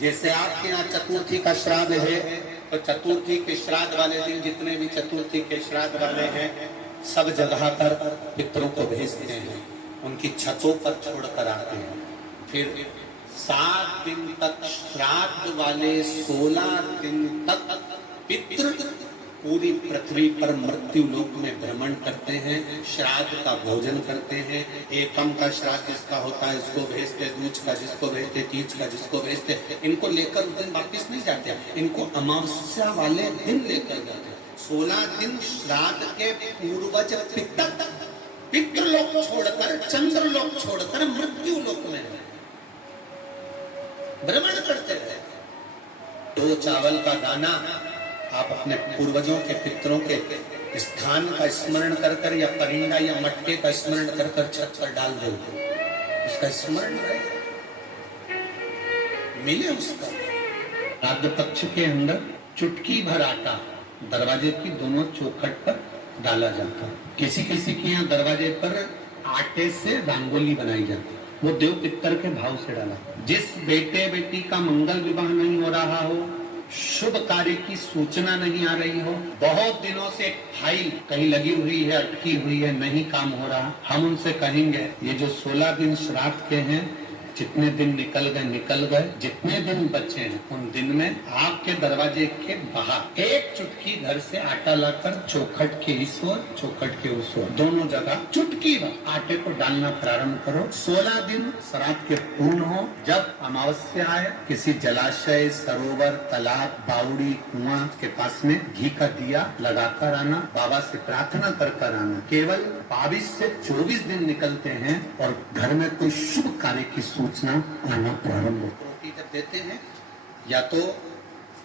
जैसे आपके यहाँ चतुर्थी का श्राद्ध है, तो चतुर्थी के श्राद्ध वाले दिन जितने भी चतुर्थी के श्राद्ध वाले हैं सब जगह पर पितरों को भेजते हैं, उनकी छतों पर छोड़कर आते हैं। फिर 7 दिन तक श्राद्ध वाले 16 दिन तक पितृ पूरी पृथ्वी पर मृत्यु लोक में भ्रमण करते हैं, श्राद्ध का भोजन करते हैं। एकम का श्राद्ध जिसका होता है उसको भेजते, दूज का जिसको भेजते, तीज का जिसको भेजते, इनको लेकर उस दिन वापिस नहीं जाते, इनको अमावस्या वाले दिन लेकर जाते। 16 दिन श्राद्ध के पूर्वज पितृलोक छोड़कर, चंद्रलोक छोड़कर मृत्यु लोक में भ्रमण करते रहे। 2 चावल का दाना आप अपने पूर्वजों के पितरों के स्थान का स्मरण कर कर या परिंदा या मटके का स्मरण कर कर छत पर डाल दो, उसका स्मरण रहे, मिले उसका। श्राद्ध पक्ष के अंदर चुटकी भर आटा दरवाजे की दोनों चौखट पर डाला जाता। किसी किसी के यहाँ दरवाजे पर आटे से रंगोली बनाई जाती, वो देव पितर के भाव से डाला। जिस बेटे बेटी का मंगल विवाह नहीं हो रहा हो, शुभ कार्य की सूचना नहीं आ रही हो, बहुत दिनों से फाइल कहीं लगी हुई है, अटकी हुई है, नहीं काम हो रहा, हम उनसे कहेंगे ये जो 16 दिन श्राद्ध के हैं, जितने दिन निकल गए, जितने दिन बचे हैं उन दिन में आपके दरवाजे के बाहर एक चुटकी घर से आटा लाकर चौखट के इस ओर, चौखट के उस ओर, दोनों जगह चुटकी आटे को डालना प्रारंभ करो। 16 दिन श्राद्ध के पूर्ण हो। जब अमावस्या आए, किसी जलाशय, सरोवर, तालाब, बावड़ी, कुआं के पास में घी का दिया लगाकर आना, बाबा से प्रार्थना कर आना। केवल 22 से 24 दिन निकलते हैं और घर में कोई शुभ कार्य की सूचना आना प्रारंभ हो। रोटी जब देते हैं, या तो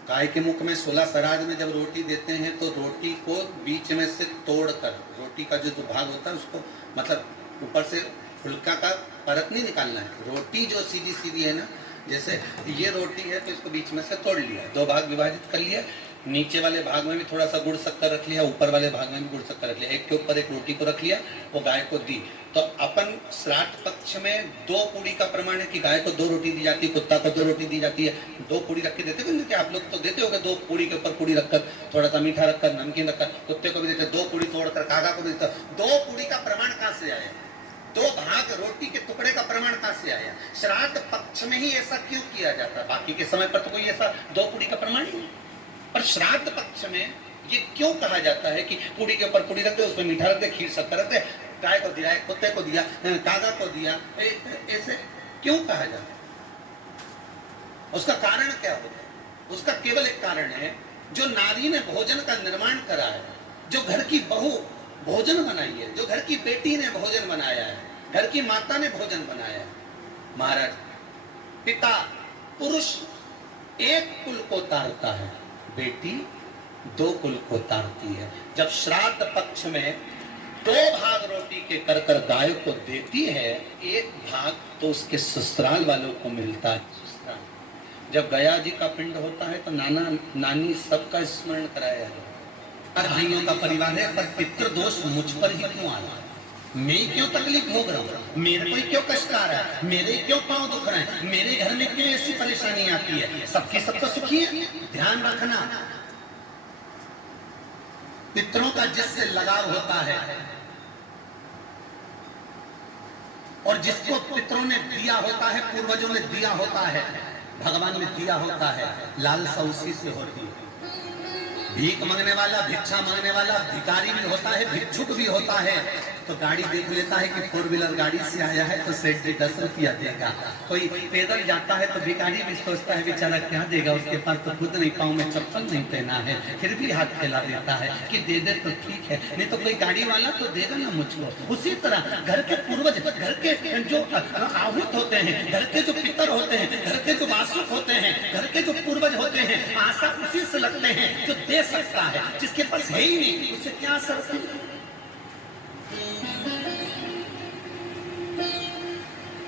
गाय के मुख में 16 श्राद्ध में जब रोटी देते हैं तो रोटी को बीच में से तोड़कर, रोटी का जो भाग होता है उसको, मतलब ऊपर से फुलका का परत नहीं निकालना है, रोटी जो सीधी सीधी है ना, जैसे ये रोटी है तो इसको बीच में से तोड़ लिया, 2 भाग विभाजित कर लिया, नीचे वाले भाग में भी थोड़ा सा गुड़ शक्कर रख लिया, ऊपर वाले भाग में भी गुड़ शक्कर रख लिया, एक के ऊपर एक रोटी को रख लिया, वो गाय को दी। तो अपन श्राद्ध पक्ष में 2 पूड़ी का प्रमाण है कि गाय को 2 रोटी दी जाती है, कुत्ता को 2 रोटी दी जाती है। 2 पूड़ी रख के देते होंगे, आप लोग तो देते होंगे, 2 पूड़ी के ऊपर पूड़ी रखकर, थोड़ा सा मीठा रखकर, नमकीन रखकर, कुत्ते को भी देते, 2 पूड़ी तोड़कर कागा को भी देते। 2 पूड़ी का प्रमाण कहाँ से आया? 2 भाग रोटी के टुकड़े का प्रमाण कहाँ से आया? श्राद्ध पक्ष में ही ऐसा क्यों किया जाता है? बाकी के समय पर तो कोई ऐसा 2 पूड़ी का प्रमाण नहीं, पर श्राद्ध पक्ष में ये क्यों कहा जाता है कि पूड़ी के ऊपर पूड़ी रख दे, उसमें मीठा रख दे, खीर शक्कर रख दे, गाय को दिया, कुत्ते को दिया, कागा को दिया, ऐसे क्यों कहा जाता है? उसका कारण क्या होता है? उसका केवल एक कारण है, जो नारी ने भोजन का निर्माण करा है, जो घर की बहू भोजन बनाई है, जो घर की बेटी ने भोजन बनाया है, घर की माता ने भोजन बनाया है। महाराज, पिता पुरुष एक कुल को तारता है, बेटी 2 कुल को तारती है। जब श्राद्ध पक्ष में 2 भाग रोटी के कर कर गाय को देती है, 1 भाग तो उसके ससुराल वालों को मिलता है। जब गया जी का पिंड होता है तो नाना नानी सबका स्मरण कराया है। भाइयों का परिवार है, पर पितृदोष मुझ पर ही क्यों आ रहा है? मैं क्यों तकलीफ भोग रहा हूँ? मेरे को क्यों कष्ट आ रहा है? मेरे क्यों पांव दुख रहे हैं? मेरे घर में क्यों ऐसी परेशानी आती है? सबकी सब तो सुखी है। ध्यान रखना, पितरों का जिससे लगाव होता है और जिसको पितरों ने दिया होता है, पूर्वजों ने दिया होता है, भगवान ने दिया होता है, लालसा उसी से होती है। भीख मांगने वाला, भिक्षा मांगने वाला भिखारी भी होता है, भिक्षुक भी होता है। तो गाड़ी देख लेता है कि 4 व्हीलर गाड़ी से आया है तो सेठ जी 10 रुपया देगा। कोई पैदल जाता है तो भिखारी भी सोचता है बेचारा क्या देगा, उसके पास तो खुद नहीं, पाँव में चप्पल नहीं पहना है, फिर भी हाथ फैला देता है कि दे दे तो ठीक है, नहीं तो कोई गाड़ी वाला तो देगा ना मुझको। उसी तरह घर के पूर्वज, घर के जो आहूत होते हैं, घर के जो पितर होते हैं, घर के जो वासुक होते हैं, घर के जो पूर्वज होते हैं, आशा उसी से लगते हैं जो दे सकता है। जिसके पास है ही नहीं उससे क्या आशा रखते हैं?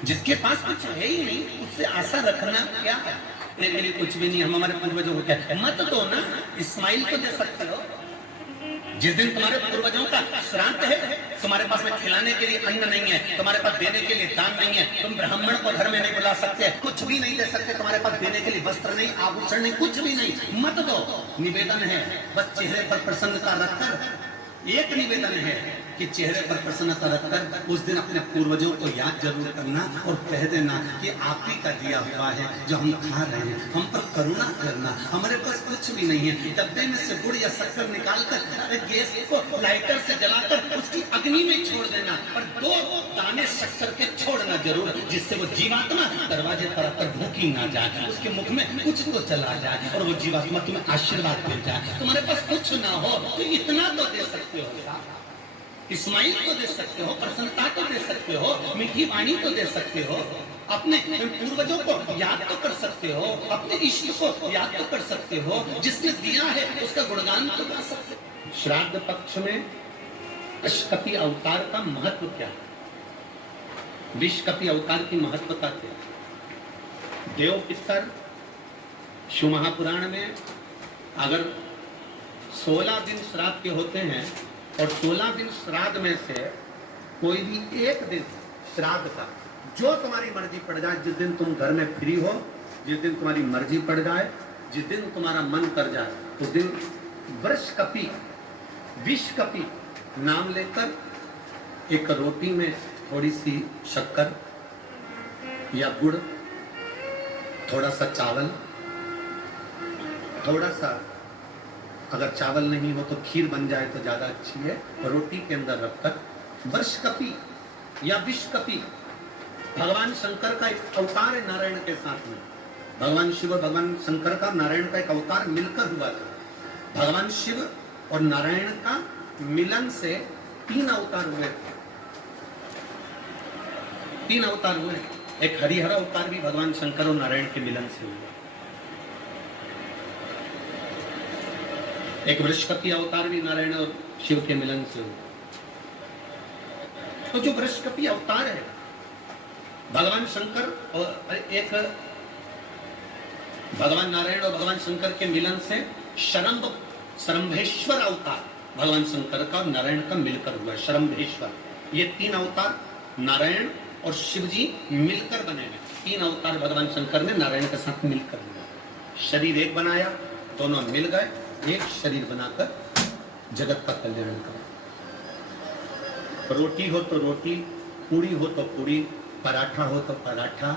जिसके पास कुछ है ही नहीं उससे आशा रखना क्या है? मेरे लिए कुछ भी नहीं, हम हमारे पूर्वजों को क्या मत दो ना, इस्माइल को दे सकते हो, जिस दिन तुम्हारे पूर्वजों का श्राद्ध है, तुम्हारे पास में खिलाने के लिए अन्न नहीं है, तुम्हारे पास देने के लिए दान नहीं है, तुम ब्राह्मण को घर में नहीं बुला सकते, कुछ भी नहीं दे सकते, तुम्हारे पास देने के लिए वस्त्र नहीं, आभूषण नहीं, कुछ भी नहीं, मत दो। निवेदन है बस चेहरे पर प्रसन्नता रखकर, एक निवेदन है कि चेहरे पर प्रसन्नता रखकर उस दिन अपने पूर्वजों को याद जरूर करना और कह देना कि आप ही का दिया हुआ है जो हम खा रहे हैं, हम पर करुणा करना, हमारे पास कुछ भी नहीं है। डब्बे में से गुड़ या शक्कर निकालकर गैस को लाइटर से जलाकर उसकी अग्नि में छोड़ देना, पर 2 दाने शक्कर के छोड़ना जरूर, जिससे वो जीवात्मा दरवाजे पर आकर भूखी ना जाए, उसके मुख में कुछ तो चला जाए और वो जीवात्मा तुम्हें आशीर्वाद दे जाए। तुम्हारे पास कुछ ना हो तो इतना तो दे सकते हो, इस्माइल को दे सकते हो, प्रसन्नता को दे सकते हो, मीठी वाणी को दे सकते हो, अपने पूर्वजों को याद तो कर सकते हो, अपने इष्ट को याद तो कर सकते हो, जिसने दिया है उसका गुणगान तो गा सकते हो। श्राद्ध पक्ष में विषकपि अवतार का महत्व क्या है? विषकपि अवतार की महत्वता क्या है? देव पितर शिव महापुराण में अगर 16 दिन श्राद्ध के होते हैं और 16 दिन श्राद्ध में से कोई भी एक दिन श्राद्ध का जो तुम्हारी मर्जी पड़ जाए, जिस दिन तुम घर में फ्री हो, जिस दिन तुम्हारी मर्जी पड़ जाए, जिस दिन तुम्हारा मन कर जाए, उस दिन विषकपि विषकपि नाम लेकर एक रोटी में थोड़ी सी शक्कर या गुड़, थोड़ा सा चावल, थोड़ा सा अगर चावल नहीं हो तो खीर बन जाए तो ज्यादा अच्छी है, रोटी के अंदर रखकर विषकपि या विषकपि भगवान शंकर का एक अवतार है नारायण के साथ में। भगवान शिव और भगवान शंकर का नारायण का एक अवतार मिलकर हुआ था। भगवान शिव और नारायण का मिलन से 3 अवतार हुए थे, 3 अवतार हुए। एक हरिहर अवतार भी भगवान शंकर और नारायण के मिलन से हुआ, एक विषकपि अवतार भी नारायण और शिव के मिलन से हुआ। तो जो विषकपि अवतार है भगवान शंकर और एक भगवान नारायण और भगवान शंकर के मिलन से शरम्भेश्वर अवतार भगवान शंकर का और नारायण का मिलकर हुआ, शरम्भेश्वर। ये 3 अवतार नारायण और शिव जी मिलकर बने हैं। 3 अवतार भगवान शंकर ने नारायण के साथ मिलकर बनाया, शरीर एक बनाया, दोनों मिल गए, एक शरीर बनाकर जगत का कल्याण करो। रोटी हो तो रोटी, पूरी हो तो पूरी, पराठा हो तो पराठा,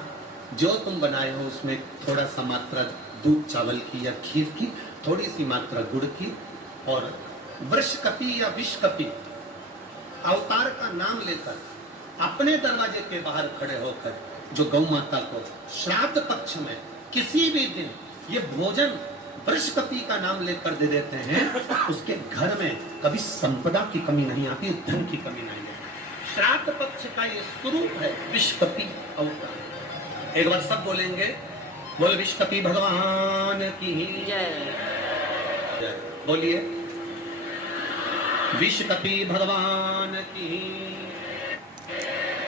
जो तुम बनाए हो उसमें थोड़ा सा मात्रा दूध चावल की या खीर की, थोड़ी सी मात्रा गुड़ की, और विषकपि या विषकपि अवतार का नाम लेकर अपने दरवाजे के बाहर खड़े होकर जो गौ माता को श्राद्ध पक्ष में किसी भी दिन ये भोजन विषकपि का नाम लेकर दे देते हैं, उसके घर में कभी संपदा की कमी नहीं आती, धन की कमी नहीं आती। श्राद्ध पक्ष का ये स्वरूप है विषकपि अवतार। एक बार सब बोलेंगे, बोल विषकपि भगवान की जय। बोलिए विषकपि भगवान की।